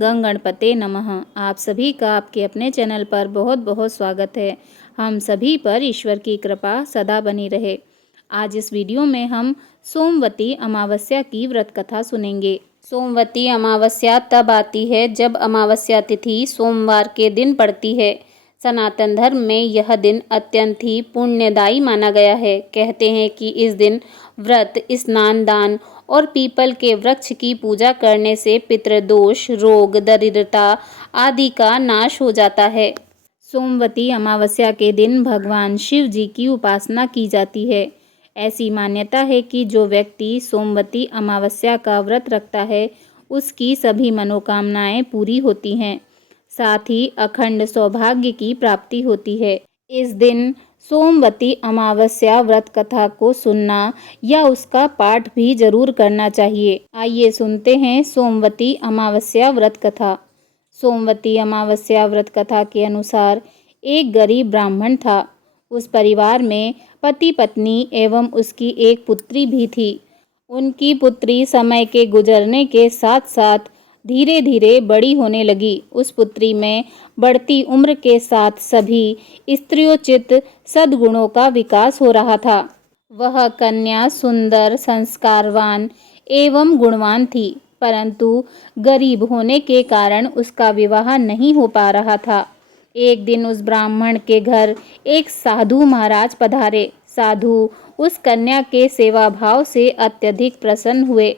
गंग गणपते नमः। आप सभी का आपके अपने चैनल पर बहुत बहुत स्वागत है। हम सभी पर ईश्वर की कृपा सदा बनी रहे। आज इस वीडियो में हम सोमवती अमावस्या की व्रत कथा सुनेंगे। सोमवती अमावस्या तब आती है जब अमावस्या तिथि सोमवार के दिन पड़ती है। सनातन धर्म में यह दिन अत्यंत ही पुण्यदायी माना गया है। कहते हैं कि इस दिन व्रत, स्नान, दान और पीपल के वृक्ष की पूजा करने से पितृदोष, रोग, दरिद्रता आदि का नाश हो जाता है। सोमवती अमावस्या के दिन भगवान शिव जी की उपासना की जाती है। ऐसी मान्यता है कि जो व्यक्ति सोमवती अमावस्या का व्रत रखता है उसकी सभी मनोकामनाएं पूरी होती हैं। साथ ही अखंड सौभाग्य की प्राप्ति होती है। इस दिन सोमवती अमावस्या व्रत कथा को सुनना या उसका पाठ भी जरूर करना चाहिए। आइए सुनते हैं सोमवती अमावस्या व्रत कथा। सोमवती अमावस्या व्रत कथा के अनुसार एक गरीब ब्राह्मण था। उस परिवार में पति पत्नी एवं उसकी एक पुत्री भी थी। उनकी पुत्री समय के गुजरने के साथ साथ धीरे धीरे बड़ी होने लगी। उस पुत्री में बढ़ती उम्र के साथ सभी स्त्रियोचित सद्गुणों का विकास हो रहा था। वह कन्या सुंदर, संस्कारवान एवं गुणवान थी, परंतु गरीब होने के कारण उसका विवाह नहीं हो पा रहा था। एक दिन उस ब्राह्मण के घर एक साधु महाराज पधारे। साधु उस कन्या के सेवा भाव से अत्यधिक प्रसन्न हुए।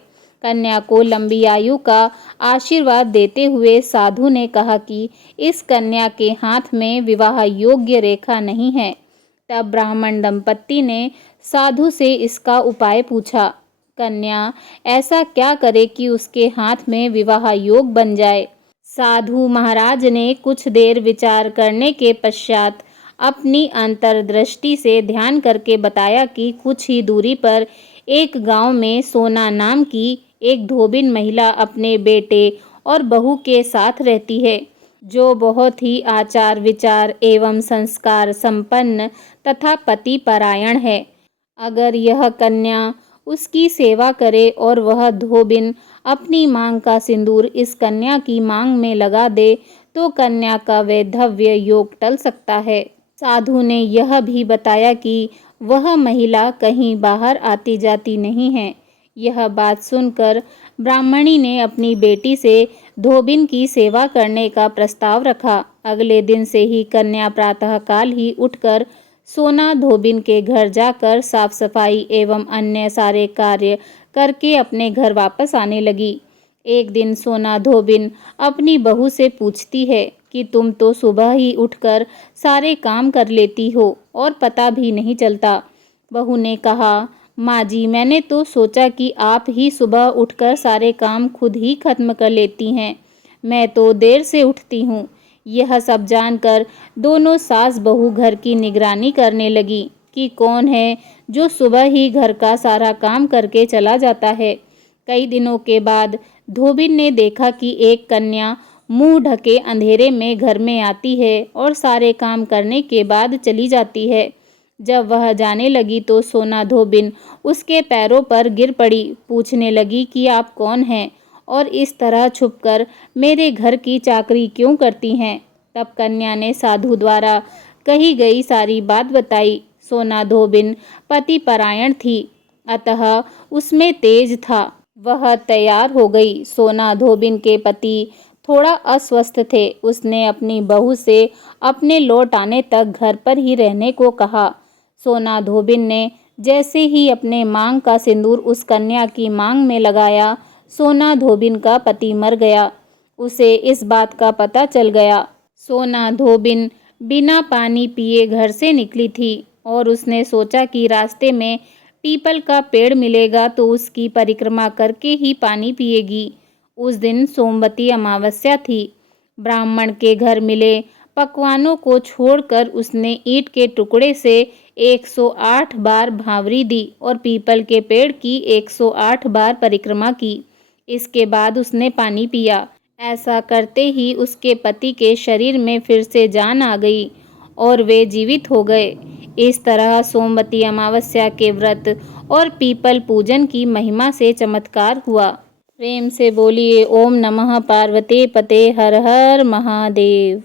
कन्या को लंबी आयु का आशीर्वाद देते हुए साधु ने कहा कि इस कन्या के हाथ में विवाह योग्य रेखा नहीं है। तब ब्राह्मण दंपत्ति ने साधु से इसका उपाय पूछा। कन्या ऐसा क्या करे कि उसके हाथ में विवाह योग बन जाए। साधु महाराज ने कुछ देर विचार करने के पश्चात अपनी अंतर्दृष्टि से ध्यान करके बताया कि कुछ ही दूरी पर एक गांव में सोना नाम की एक धोबिन महिला अपने बेटे और बहू के साथ रहती है, जो बहुत ही आचार विचार एवं संस्कार संपन्न तथा पति परायण है। अगर यह कन्या उसकी सेवा करे और वह धोबिन अपनी मांग का सिंदूर इस कन्या की मांग में लगा दे तो कन्या का वैधव्य योग टल सकता है। साधु ने यह भी बताया कि वह महिला कहीं बाहर आती जाती नहीं है। यह बात सुनकर ब्राह्मणी ने अपनी बेटी से धोबिन की सेवा करने का प्रस्ताव रखा। अगले दिन से ही कन्या प्रातःकाल ही उठकर सोना धोबिन के घर जाकर साफ सफाई एवं अन्य सारे कार्य करके अपने घर वापस आने लगी। एक दिन सोना धोबिन अपनी बहू से पूछती है कि तुम तो सुबह ही उठकर सारे काम कर लेती हो और पता भी नहीं चलता। बहू ने कहा, माँ जी, मैंने तो सोचा कि आप ही सुबह उठकर सारे काम खुद ही खत्म कर लेती हैं। मैं तो देर से उठती हूँ। यह सब जानकर दोनों सास बहू घर की निगरानी करने लगी कि कौन है जो सुबह ही घर का सारा काम करके चला जाता है। कई दिनों के बाद धोबिन ने देखा कि एक कन्या मुंह ढके अंधेरे में घर में आती है और सारे काम करने के बाद चली जाती है। जब वह जाने लगी तो सोना धोबिन उसके पैरों पर गिर पड़ी। पूछने लगी कि आप कौन हैं और इस तरह छुपकर मेरे घर की चाकरी क्यों करती हैं। तब कन्या ने साधु द्वारा कही गई सारी बात बताई। सोना धोबिन पति परायण थी, अतः उसमें तेज था। वह तैयार हो गई। सोना धोबिन के पति थोड़ा अस्वस्थ थे। उसने अपनी बहू से अपने लौट आने तक घर पर ही रहने को कहा। सोना धोबिन ने जैसे ही अपने मांग का सिंदूर उस कन्या की मांग में लगाया, सोना धोबिन का पति मर गया। उसे इस बात का पता चल गया। सोना धोबिन बिना पानी पिए घर से निकली थी और उसने सोचा कि रास्ते में पीपल का पेड़ मिलेगा तो उसकी परिक्रमा करके ही पानी पिएगी। उस दिन सोमवती अमावस्या थी। ब्राह्मण के घर मिले पकवानों को छोड़कर उसने ईंट के टुकड़े से 108 बार भांवरी दी और पीपल के पेड़ की 108 बार परिक्रमा की। इसके बाद उसने पानी पिया। ऐसा करते ही उसके पति के शरीर में फिर से जान आ गई और वे जीवित हो गए। इस तरह सोमवती अमावस्या के व्रत और पीपल पूजन की महिमा से चमत्कार हुआ। प्रेम से बोलिए ओम नमः पार्वती पते हर हर महादेव।